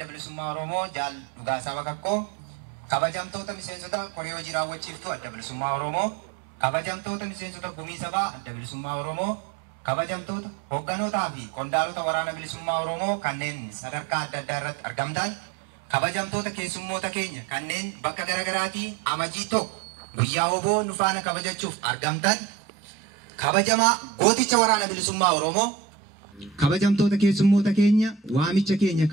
adda bilisummaa Oromoo jaal Dhugaasaa Bakakkoo, kabajamtoota miseensota koree hojii raawwachiiftuu adda bilisummaa Oromoo, kabajamtoota miseensota gumii sabaa adda bilisummaa Oromoo, kabajamtoota hogganootaa fi qondaalota waraana bilisummaa Oromoo kanneen sadarkaa adda addaa irratti argamtan, kabajamtoota keessummoota keenya kanneen bakka garaagaraatii amajjii tokko guyyaa WBO nu faana kabajachuuf argamtan, kabajamaa gooticha waraana bilisummaa Oromoo, kabajamtoota keessummoota keenya waamicha keenya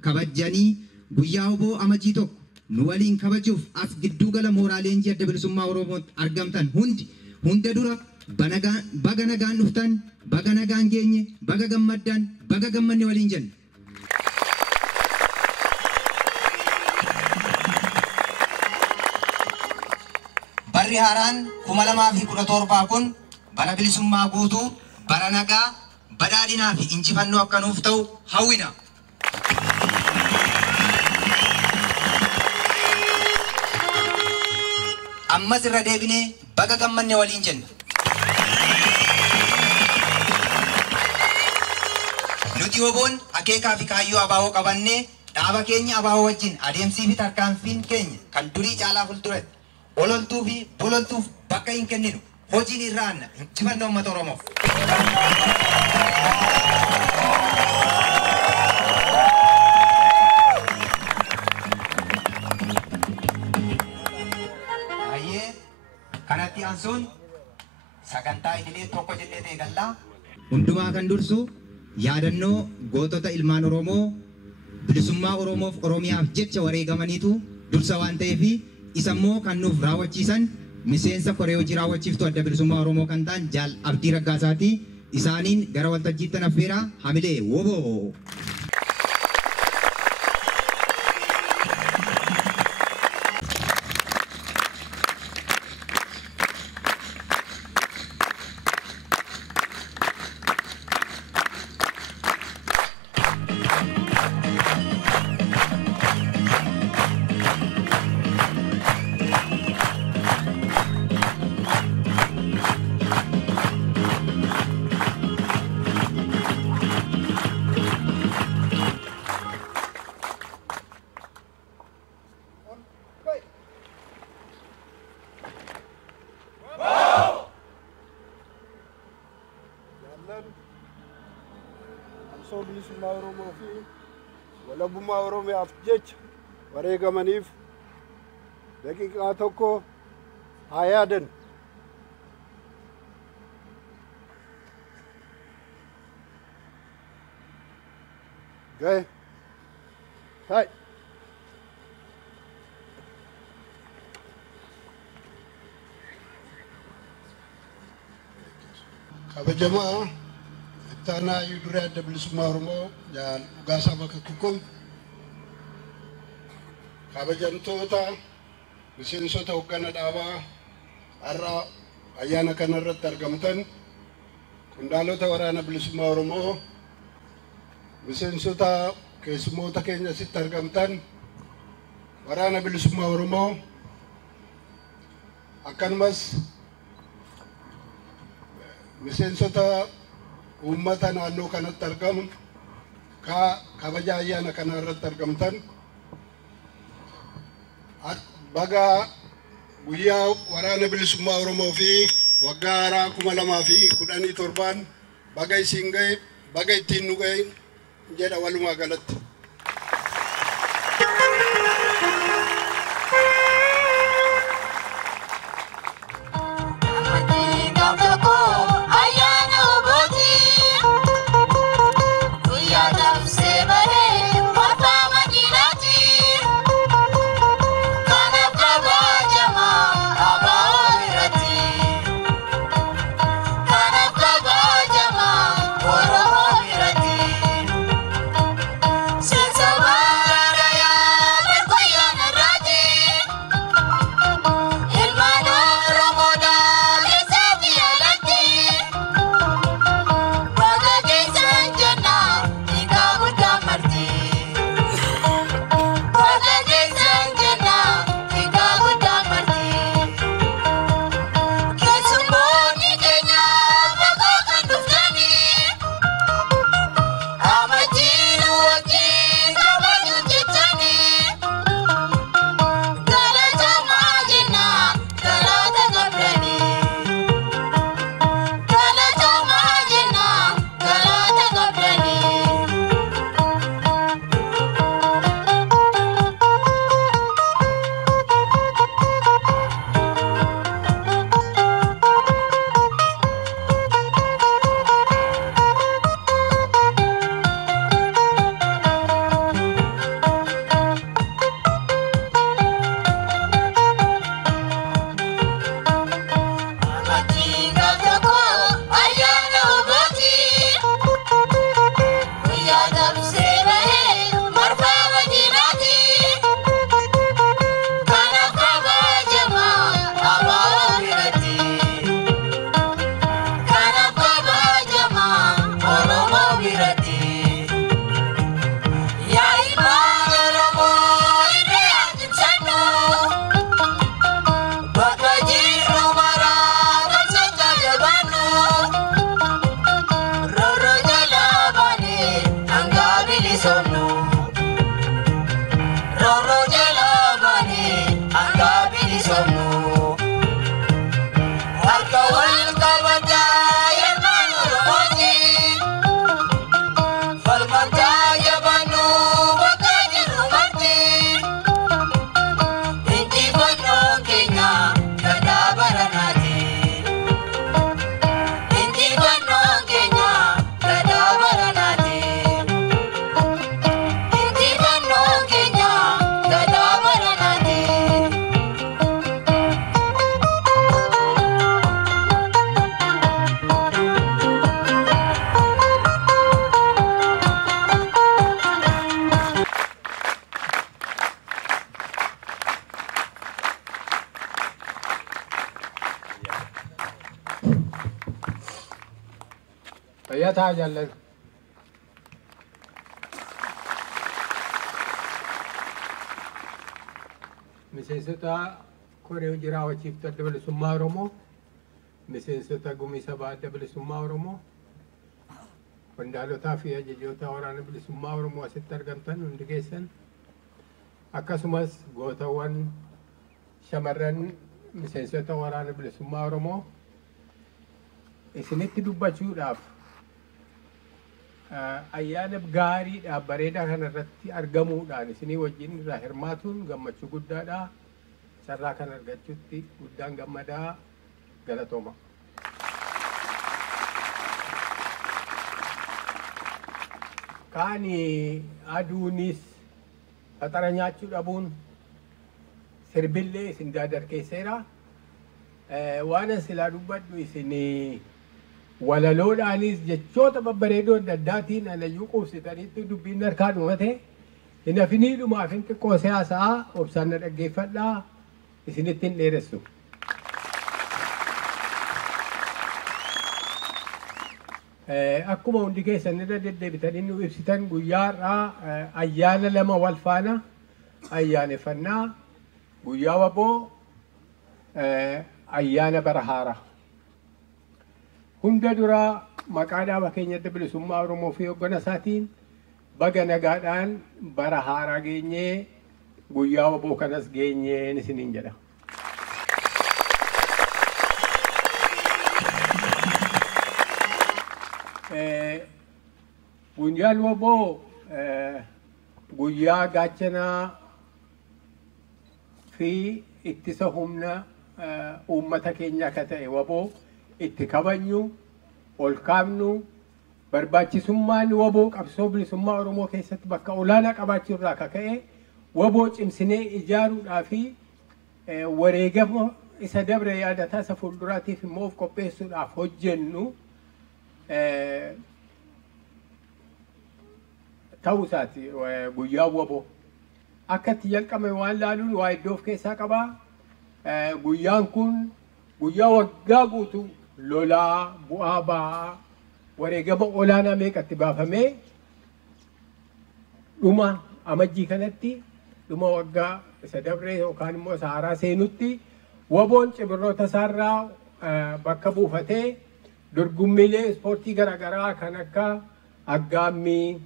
kabajanii guyyaa WBO amajjii tokko nu waliin kabajuuf as giddugala mooraa leenjii adda bilisummaa Oromoo argamtan hunda dura baga nagaan dhuftan, baga nagaan geenye, baga gammaddan, baga gammanne waliin jenna. Barri haaraan 2017 kun bara bilisummaa guutuu, bara nagaa, badhaadhinaa fi injifannoo akka nuuf ta'u hawwina. Ammas irra deebinee baga gammanne waliin jenna. Nuti WBO'n akeekaa fi kaayyoo ABO qabannee dhaaba keenya ABO wajjin adeemsii fi tarkaanfiin keenya kan durii caalaa fuulduratti ololtuu fi bololtuuf bakka hin kenninu. Hojiin irraa aanna injifannoo uummata Oromoof. Kanatti aansuun sagantaa idilee tokko jennee eegallaa. Hundumaa kan dursu yaadannoo gootota ilmaan Oromoo bilisummaa Oromoof Oromiyaaf jecha wareegamaniitu dursa waan ta'eef isa immoo kan nuuf raawwachiisan miseensa koree hojii raawwachiiftuu adda bilisummaa Oromoo kan ta'an jaal Abdii Raggaasaati. Isaaniin gara waltajjiitti affeeraa hamilee WBO. bilisummaa Oromoo fi walabummaa Oromiyaaf jecha wareegamaniif daqiiqaa tokko haa yaadan. Gahe. Hai. Kabajame Ittaanaa ABO bilisummaa Oromoo Dhugaasaa Bakakkoo kabajamtoota miseensota hoggana dhaabaa har'a ayyaana kana irratti argamtan qondaalota waraana bilisummaa Oromoo miseensota keessummoota keenya asitti argamtan waraana bilisummaa Oromoo akkanumas miseensota uummata naannoo kanatti argamu kabaja ayyaana kana irratti argamtan baga guyyaa waraana bilisummaa Oromoo fi waggaa haaraa 2017 baga isin ga'e baga ittiin nu ga'e jedha walumaa galatti. Fayyataa jaalladhu. Miseensota koree hojii raawwachiiftuu adda bilisummaa Oromoo, miseensota gumii sabaa adda bilisummaa Oromoo, qondaalotaa fi ajajoota waraana bilisummaa Oromoo asitti argamtan hundi keessan, akkasumas gootawwan shamarran miseensota waraana bilisummaa Oromoo isinitti dubbachuudhaaf ayyaana gaariidhaaf bareedaa kanarratti argamuudhaan isinii wajjin irraa hirmaatuun gammachuu guddaadha. Carraa kan argachuutti guddaan gammadaa. Galatooma. Kaani aduunis faxara nyaachuu dhabuun sirbillee isin darkeesseera. Waan silaa dubbadhu isinii walaloodhaanis jechoota babbareedoo adda addaatiin alayyuu qubsitanitti dubbiin harkaa dhumate hin hafiniidhumaaf hin xiqqoo siyaasaa obsaan na dhaggeeffadhaa isinitti hin dheeressu. Akkuma hundi keessan irra deddeebitanii nu ibsitan guyyaa har'aa ayyaana lama wal faana ayyaaneffannaa guyyaa waboo ayyaana bara haaraa. Hunda duraa maqaa dhaaba keenya adda bilisummaa Oromoo fi hoggana isaatiin baga nagaadhaan bara haaraa geenyee guyyaa waboo kanas geenyeen isiniin jedha. Guyyaan waboo guyyaa gaachanaa fi ittisa humna uummata keenya akka ta'e waboo itti kabajnu ol kaafnu barbaachisummaan waboo qabsoo bilisummaa Oromoo keessatti bakka olaanaa qabaachuu irraa akka ka'e waboo cimsinee ijaaruudhaa fi wareegama isa dabre yaadataa isa fuulduraatiif immoo of qopheessuudhaaf hojjennu ta'uu isaati guyyaa waboo. Akka itti jalqabame waan laaluun waa iddoo of keessaa qabaa. Guyyaan kun guyyaa waggaa guutuu lolaa bu'aa ba'aa wareegama olaanaa meeqatti baafamee dhuma amajjii kanatti dhuma waggaa isa dabree yookaan immoo isa haaraa seenutti waboon cibirroota isaarraa bakka buufatee dorgommiilee ispoortii garaagaraa kan akka aggaammii,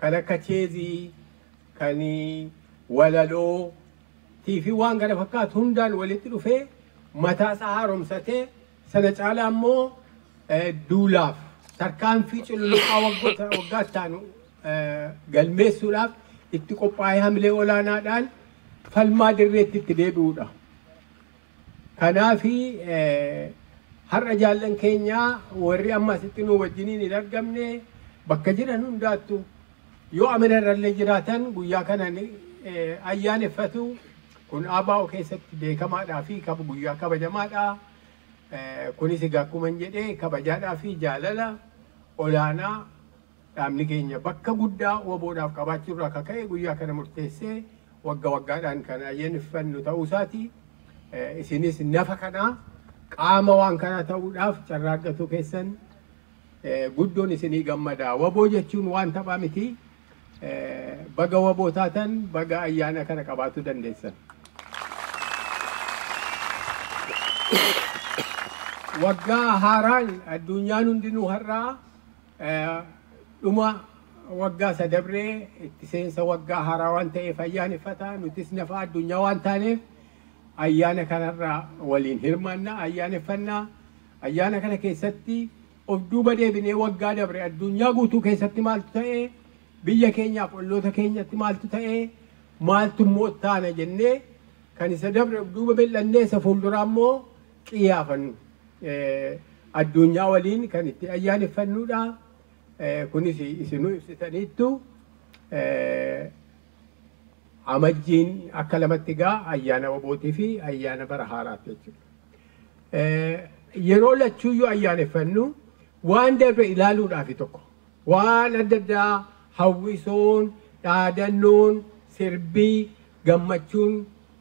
kan akka cheezii, kan walaloo fi waan kana fakkaatu hundaan walitti dhufee mataa isaa haaromsatee sana caalaa immoo duulaaf tarkaanfii cululuqaa waggaa taanu galmeessuudhaaf itti qophaa'ee hamilee olaanaadhaan falmaa dirreetti itti deebi'uudha. Kanaafi har'a jaallan keenyaa warri amma asitti nu wajjiniin hin argamne bakka jiran hundaattu yoo amanarrallee jiraatan guyyaa kanan ayyaaneffatu. Kun ABO keessatti beekamaadhaa fi guyyaa kabajamaadha. Kunis egaa akkuma jedhee kabajaadhaa fi jaalala olaanaa dhaabni keenya bakka guddaa waboodhaaf qabaachuu irraa akka ka'e guyyaa kana murteessee waggaadhaan kan ayyaaneffannu ta'uu isaati. Isinis nafa kanaa qaama waan kana ta'uudhaaf carraa argatu keessan guddoon isinii gammada. Waboo jechuun waan taphaa miti. Baga waboo taatan baga ayyaana kana qabaachuu dandeessan. Waggaa haaraan addunyaan hundinuu har'aa dhuma waggaa isa dabree itti seensa waggaa haaraa waan ta'eef ayyaaneffata. Nutis nafa addunyaa waan taaneef ayyaana kanarraa waliin hirmaannaa ayyaaneffannaa. Ayyaana kana keessatti of duuba deebinee waggaa dabre addunyaa guutuu keessatti maaltu ta'ee biyya keenyaaf olloota keenyatti maaltu ta'ee maaltu immoo taana jennee kan isa dabre of duuba bil'annee isa fuulduraa immoo qiyyaafannu. Addunyaa waliin kan itti ayyaaneffannuudha. Kunis isinuu ibsitaniittu amajjiin akka lamatti gaa ayyaana wabootii fi ayyaana bara haaraatti jechuudha. Yeroo lachuuyyuu ayyaaneffannu waan darbe ilaaluudhaafi tokko waan adda addaa hawwisoon, dhaadannoon, sirbii, gammachuun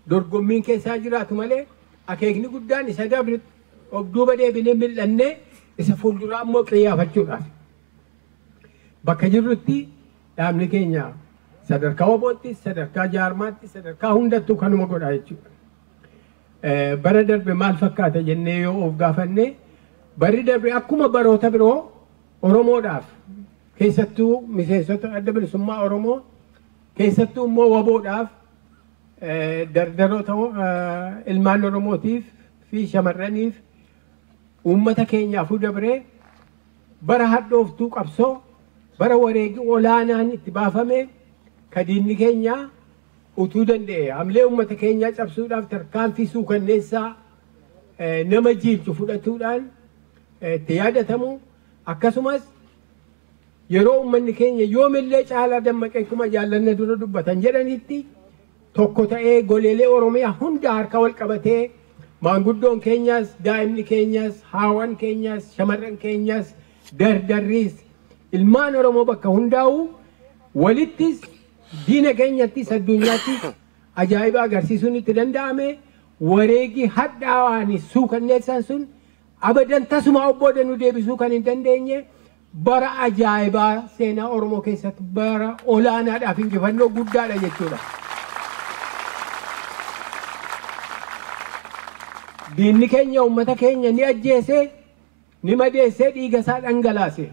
dorgommiin keessaa jiraatu malee akeekni guddaan isa dabre of duuba deebinee mil'annee isa fuulduraa immoo qiyyafachuudhaaf. Bakka jirrutti dhaabni keenya sadarkaa WBO'tti, sadarkaa jaarmaatti, sadarkaa hundattuu kanuma godhaa jechuudha. Bara darbe maal fakkaata jennee yoo of gaafanne, barri darbe akkuma baroota biroo Oromoodhaaf keessattuu miseensota adda bilisummaa Oromoo keessattuu immoo WBO'dhaaf dardaroota ilmaan Oromootiif fi shamarraniif uummata keenyaaf dabree bara hadhooftuu qabsoo bara wareegi olaanaan itti baafame kadiinni keenya utuu danda'e hamlee uummata keenyaa cabsuudhaaf tarkaanfii suukanneessaa nama jiilchu fudhatuudhaan itti yaadatamu akkasumas yeroo uummanni keenya yoomillee caalaa dammaqee kuma jaallanna dura dubbatan jedhanitti tokko ta'ee goleelee Oromiyaa hunda harka wal qabatee maanguddoon keenyas, daa'imni keenyas, haawwan keenyas, shamarran keenyas, dardarriis ilmaan Oromoo bakka hundaa'u walittis diina keenyattis addunyaattis ajaa'iba agarsiisuun itti danda'ame wareegi hadhaawaan suukanneessaan sun abadan tasuma obbooda nu deebisuu kan hin dandeenye bara ajaa'ibaa seenaa Oromoo keessatti bara olaanaadhaaf injifannoo guddaadha jechuudha. Diinni keenya uummata keenya ni ajjeese, ni madeesse, dhiiga isaa dhangalaase,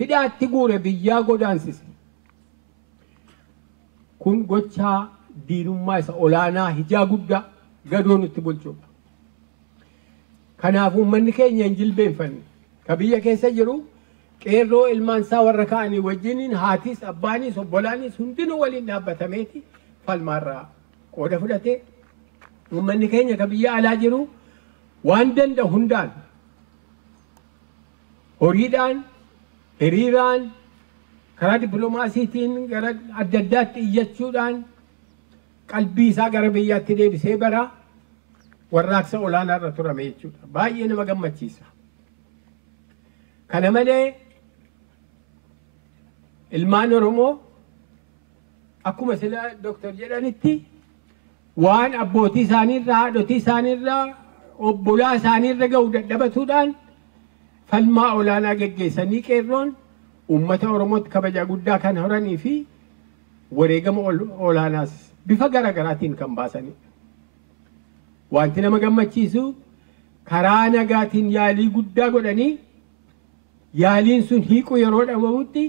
hidhaatti guure, biyyaa godaansise. Kun gochaa diinummaa isa olaanaa hijaa guddaa gadoo nutti bulchuudha. Kanaaf uummanni keenya hin jilbeenfanne ka biyya keessa jiru qeerroo ilmaan isaa warra ka'anii wajjiniin haatis abbaanis obbolaanis hundinuu waliin dhaabbatameeti falmaarraa qooda fudhatee uummanni keenya ka biyya alaa jiru waan danda'u hundaan horiidhaan hiriiraan karaa dippiloomaasiitiin gara adda addaatti iyyachuudhaan qalbii isaa gara biyyaatti deebisee bara warraaqsa olaanaa irra turame jechuudha. Baay'ee nama gammachiisa. Kana malee ilmaan Oromoo akkuma sila Dooktar jedhanitti waan abbootii isaaniirraa, haadhotii isaaniirraa, obbolaa isaaniirra ga'u dadhabatuudhaan falmaa olaanaa geggeessanii qeerroon uummata Oromootti kabajaa guddaa kan horanii fi wareegama olaanaas bifa garaagaraatiin kan baasanidha. Wanti nama gammachiisu karaa nagaatiin yaalii guddaa godhanii yaaliin sun hiiqu yeroo dhabamutti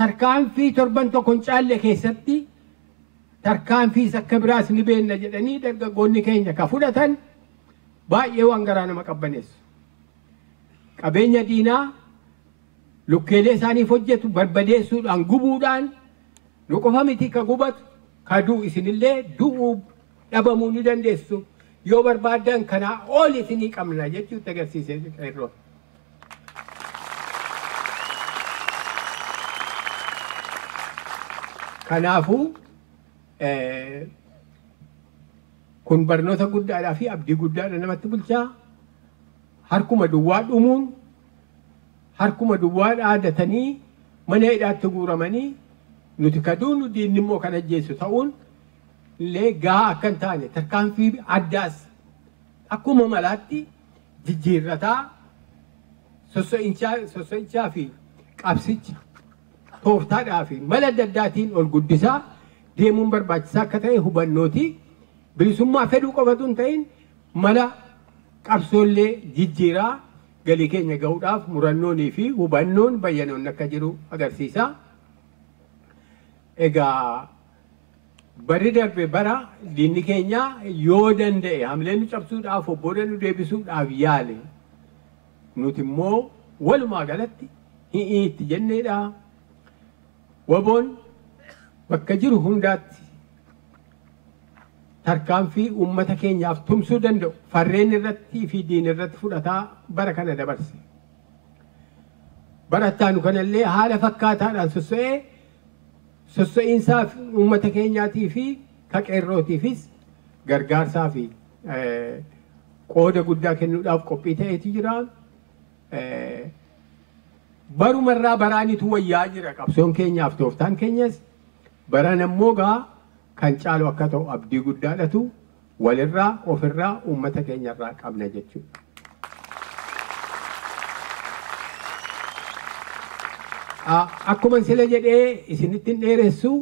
tarkaanfii torban tokko hin caalle keessatti tarkaanfiis akka biraas ni beenna jedhanii dargaggoonni keenya ka fudhatan baay'ee waan garaa nama qabbaneessu. Qabeenya diinaa lukkeelee isaaniif hojjetu barbadeessuudhaan gubuudhaan nu qofa miti ka gubatu ka du'u isinillee du'uu dhabamuu ni dandeessu yoo barbaadan kanaa ol isinii qabna jechuutti agarsiisee qeerroon. Kanaafuu kun barnoota guddaadhaa fi abdii guddaadha namatti bulchaa. Harkuma duwwaa dhumuun harkuma duwwaa dhaadatanii mana hidhaatti guuramanii nuti kaduunu diinni immoo kan ajjeessu ta'uun illee gahaa akka hin taane tarkaanfii addaas akkuma malaatti jijjiirrataa soso'ichaa fi qabsicha tooftaadhaa fi mala adda addaatiin ol guddisaa deemuun barbaachisaa akka ta'e hubannooti bilisummaa fedhuu qofatu hin ta'in mala qabsoollee jijjiiraa galii keenya ga'uudhaaf murannoonii fi hubannoon bayyanoon akka jiru agarsiisa. Egaa barri darbe bara diinni keenya yoo danda'e hamlee nu cabsuudhaaf obbooda nu deebisuudhaaf yaale nuti immoo walumaa galatti itti jenneedha. WBO'n bakka jiru hundaatti tarkaanfii uummata keenyaaf tumsuu danda'u farreen irratti fi diin irratti fudhataa bara kana dabarse. Barattaanu kanallee haala fakkaataadhaan sosso'iinsaa uummata keenyaatii fi ka qeerrootiifis gargaarsaa fi qooda guddaa kennuudhaaf qophii ta'eetu jira. Barumarraa baraanitu wayyaa jira qabsoon keenyaaf tooftaan keenyas baran ammoo gaa kan caalu akka ta'u abdii guddaadhatu walirraa ofirraa uummata keenyarraa qabna jechuudha. akkuma sila jedhee isinittiin dheeressu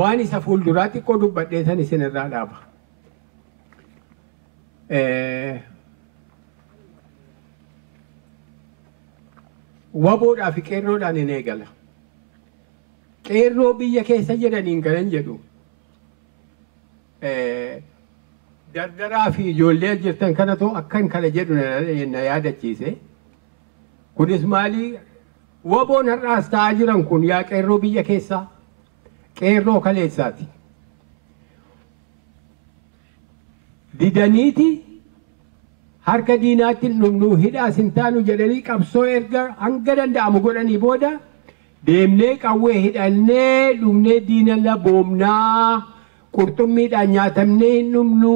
waan isa fuulduraa xiqqoo dubbadhee san isinirraa dhaaba. Waboodhaa fi qeerroodhaan hin eegala. Qeerroo biyya keessa jedhaniin kanan jedhu dardaraa fi ijoollee jirtan kanatu akkan kana jedhu na yaadachiise. Kunis maali? Waboon har'aas ta'aa jiran kun yaa qeerroo biyya keessaa qeerroo kaleessaati. Didaniiti harka diinaatti dhumnu hidhaas hin taanu jedhanii qabsoo erga hanga danda'amu godhanii booda deemnee qawwee hidhannee dhumnee diinalla boomnaa qurxummiidhaan nyaatamnee hin dhumnu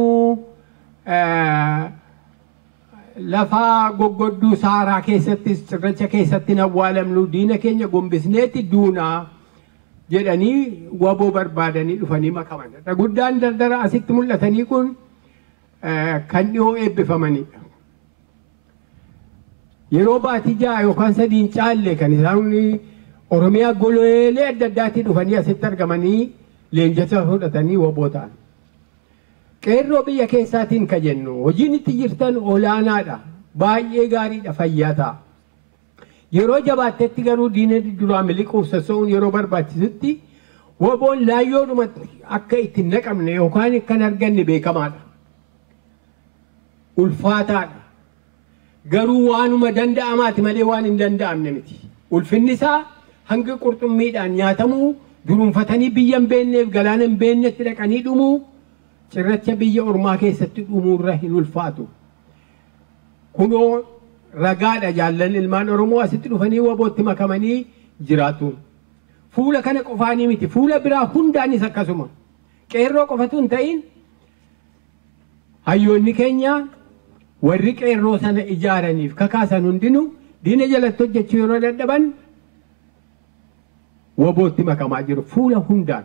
lafa goggodduu saaraa keessatti cirracha keessatti awwaalamnu diina keenya gombisneetti duunaa jedhanii waboo barbaadanii dhufanii makaman. Guddaan dardara asitti mul'atanii kun kan dhiyoo eebbifamanidha. Yeroo baatii ja'a yookaan sadiin caalle kan isaan Oromiyaa goleelee adda addaatti dhufanii asitti argamanii leenjota fudhatanii waboo ta'an. Qeerroo biyya keessaatiin ka jennu hojiin itti jirtan olaanaadha. Baay'ee gaariidha, fayyaa ta'a. Yeroo jabaattetti garuu diina duraa miliquuf soso'uun yeroo barbaachisutti waboon laayyoodhumatti akka itti naqamne yookaan kan arganne beekamaadha. Ulfaataadha. Garuu waanuma danda'amaati malee waan hin danda'amne miti. Ulfinni isaa hanga qurxummiidhaan nyaatamuu duruunfatanii biyya hin beekneef galaana hin beeknetti dhaqanii dhumuu cirracha biyya ormaa keessatti dhumuurra hin ulfaatu. Kunoo ragaadha jaallan ilmaan Oromoo asitti dhufanii wabootti makamanii jiraatu. Fuula kana qofaanii miti, fuula biraa hundaanis akkasuma. Qeerroo qofatu hin ta'in hayyoonni keenya warri qeerroo sana ijaaraniif kakaasan hundinuu diina jalatti hojjechuu yeroo dadhaban wabootti makamaa jiru fuula hundaan.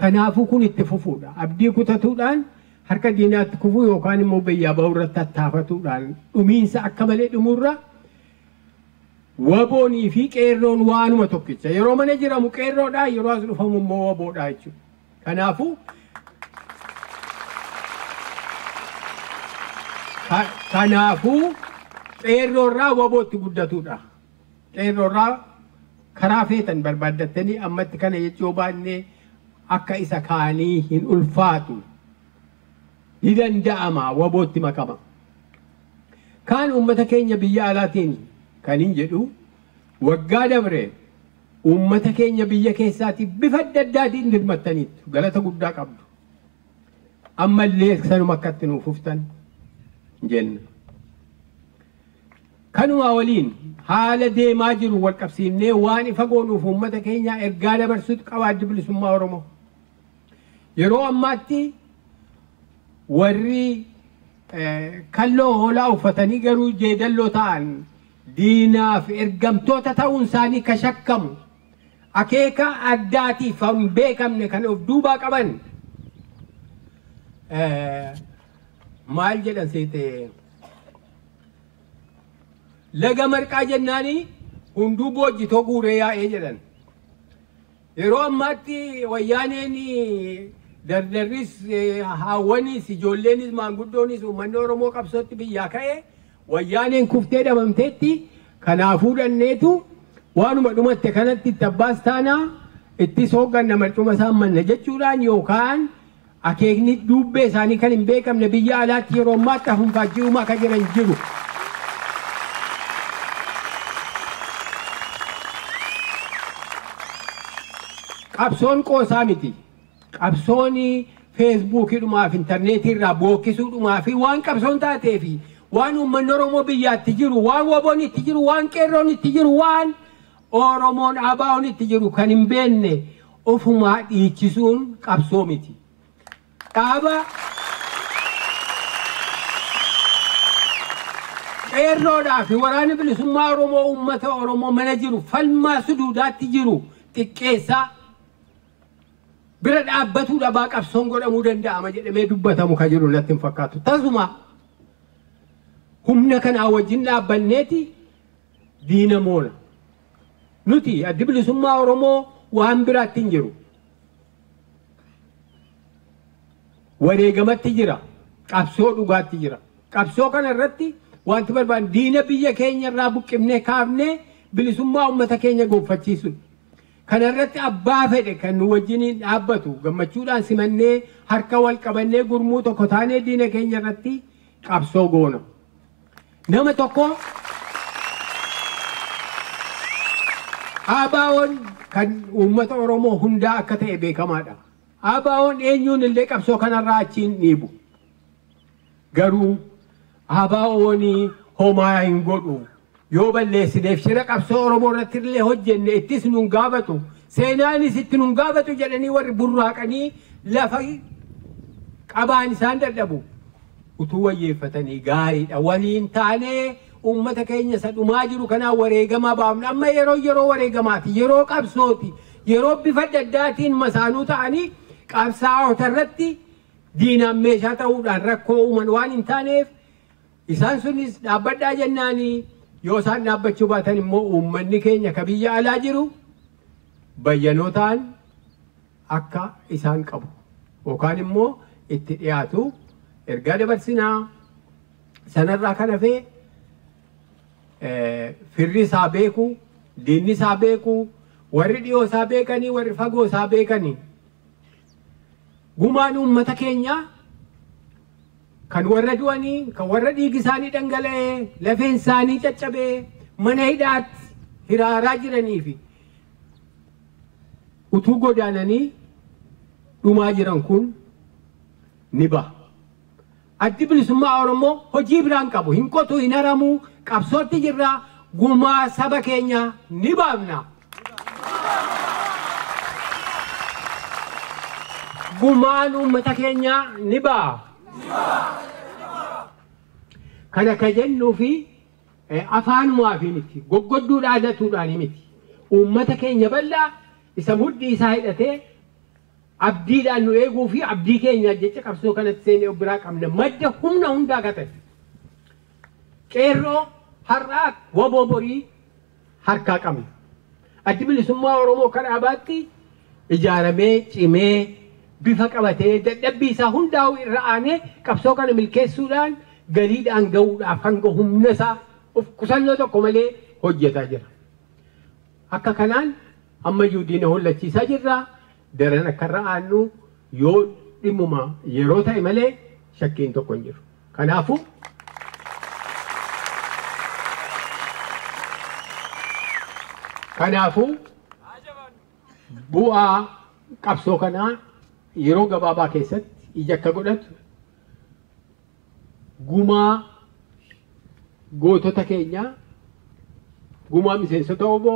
Kanaafuu kun itti fufuudha. Abdii kutatuudhaan harka diinaatti kufuu yookaan immoo biyyaa ba'uurratti tattaafatuudhaan dhumiinsa akka malee dhumuurra waboonii fi qeerroon waanuma tokkicha. Yeroo mana jiramu qeerroodhaa, yeroo as dhufamu immoo waboodhaa jechuudha. Kanaafuu qeerroorraa wabootti guddatuudha. Qeerroorraa karaa feetan barbaaddatanii ammatti kana jechuu baannee akka isa kaanii hin ulfaatu. Ni danda'ama wabootti makama. Kaan uummata keenya biyya alaatiin kan hin jedhu waggaa dabre uummata keenya biyya keessaatti bifa adda addaatiin dirmattaniitu galata guddaa qabdu. Ammallee sanuma akkatti nuuf uftan jenna. Kanuma waliin haala deemaa jiru wal qabsiifnee waan ifa goonuuf uummata keenya ergaa dabarsuutu qaba adda bilisummaa Oromoo. Yeroo ammaatti warri kalloo hoolaa uffatanii garuu jeedalloo ta'an diinaaf ergamtoota ta'uun isaanii ka shakkamu akeeka addaatiif hin beekamne kan of duubaa qaban maal jedhan seete laga marqaa jennaanii hunduu boojjitoo guuree yaa'ee jedhan. Yeroo ammaatti wayyaaneen dardarris hawwanis ijoolleenis maanguddoonis uummanni Oromoo qabsootti biyyaa ka'e wayyaaneen kuftee dhabamteetti kanaafuu dhanneetu waanuma dhumatte kanatti itti abbaas taanaa itti soogganna marcuma isaan manna jechuudhaan yookaan akeekni duubbee isaanii kan hin beekamne biyya alaatti yeroo ammaatti hafuunfaajjii uumaa kan jiran jiru. Qabsoon qoosaa miti. Qabsoon feesbuukiidhumaaf intarneetiirraa bookkisuudhumaaf waan qabsoon taatee fi waan uummanni Oromoo biyyaatti jiru, waan waboon itti jiru, waan qeerroon itti jiru, waan Oromoon ABO'n itti jiru kan hin beekne ofumaa dhiichisuun qabsoo miti. Dhaaba qeerroodhaa fi waraana bilisummaa Oromoo uummata Oromoo mana jiru falmaa suduudaatti jiru xiqqeessaa bira dhaabbatu dhabaa qabsoon godhamuu danda'ama jedhamee dubbatamu ka jiru natti hin fakkaatu. Tasuma humna kanaa wajjin dhaabbanneeti diina moona. Nuti addi bilisummaa Oromoo waan biraatti hin jiru. Wareegamatti jira. Qabsoo dhugaatti jira. Qabsoo kana irratti wanti barbaadu diina biyya keenya irraa buqqifnee kaafnee bilisummaa uummata keenya gonfachiisuudha. Kana irratti abbaa fedhe kan nu wajjiniin dhaabbatu gammachuudhaan simannee harka wal qabannee gurmuu tokko taanee diina keenya irratti qabsoo goona. Nama tokko ABO'n kan uummata Oromoo hundaa akka ta'e beekamaadha. ABO'n eenyuun illee qabsoo kanarraa achiin dhiibu. Garuu ABO'n homaa hin godhu. Yoo balleessineef shira qabsoo Oromoo irratti illee hojjenne ittis nun gaafatu. Seenaanis itti nun gaafatu jedhanii warri burraaqanii lafa qabaan isaan dadhabu. Utuu wayyeeffatanii gaariidha. Waliin taanee uummata keenya sadhumaa jiru kanaan wareegamaa baafna. Amma yeroo wareegamaati. Yeroo qabsooti. Yeroo bifa adda addaatiin masaanuu ta'anii qabsaa'ota irratti diinaan meeshaa ta'uudhaan rakkoo uuman waan hin taaneef isaan sunis dhaabbadhaa jennaanii yoo isaan dhaabbachuu baatan immoo uummanni keenya ka biyya alaa jiru bayyanootaan akka isaan qabu yookaan immoo itti dhiyaatu ergaa dabarsinaa sanarraa kan hafee firri isaa beeku, diinni isaa beeku, warri dhiyoo isaa beekanii, warri fagoo isaa beekanii. Gumaan uummata keenya kan warra du'anii, kan warra dhiigi isaanii dhangala'ee, lafeen isaanii caccabee, mana hidhaatti hiraaraa jiranii fi utuu godaananii dhumaa jiran kun ni baha. Addi bilisummaa Oromoo hojii biraan qabu, hin qotu, hin haramuu, qabsootti jirraa gumaa saba keenya ni baafna. Gumaan uummata keenya ni baha. Kana ka jennuu fi afaanumaa fi miti, goggodduudhaan dhatuudhaan miti. Uummata keenya bal'aa isa mudhii isaa hidhatee abdiidhaan nu eeguu fi abdii keenya jecha qabsoo kanatti seenee of biraa qabna. Madda humna hundaa gatan. Qeerroo har'aa waboo borii harkaa qabna. Addi bilisummaa Oromoo kan ABO'tti ijaaramee cimee bifa qabatee dadhabbii isaa hundaa'u irra aanee qabsoo kana milkeessuudhaan galiidhaan ga'uudhaaf hanga humna isaa of qusannoo tokko malee hojjetaa jira. Akka kanaan ammayyuu diina hollachiisaa jirra. Daran akka irra aannu yoo dhimmuma yeroo ta'e malee shakkiin tokko hin jiru. Kanaafuu bu'aa qabsoo kanaa yeroo gabaabaa keessatti ija akka godhatu gumaa gootota keenyaa, gumaa miseensota ABO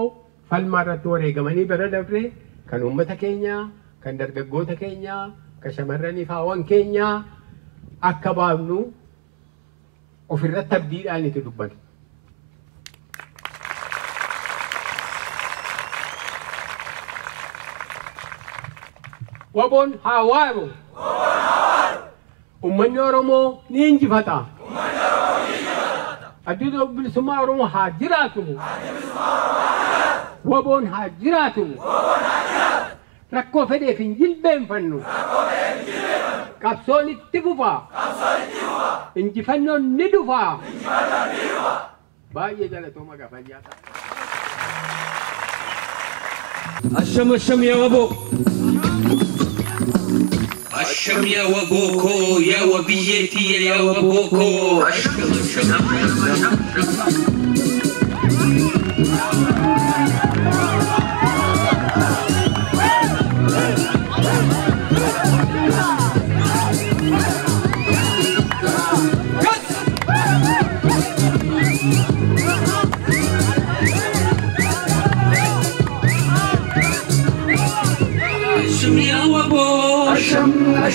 falmaa irratti wareegamanii bara dabree kan uummata keenyaa, kan dargaggoota keenyaa, kan shamarranii fi hawwan keenyaa akka baafnu ofirratti abdiidhaan itti dubbanna. ABO'n haa waaru. Uummanni Oromoo ni injifata. Addi bilisummaa Oromoo haa jiraatu. ABO'n haa jiraatu. Rakkoo fedheef hin jilbeenfannu. Qabsoon itti fufa. Injifannoon ni dhufa. Baay'ee galatooma gafayyaa ta'a. Asham yaa WBO. Asham yaa WBO yaa wabiyyeti yaa WBO.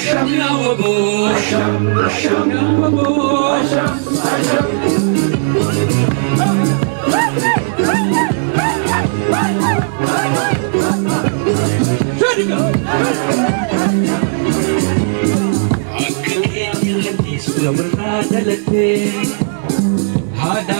Asham yaa WBO. Asham yaa WBO. Hada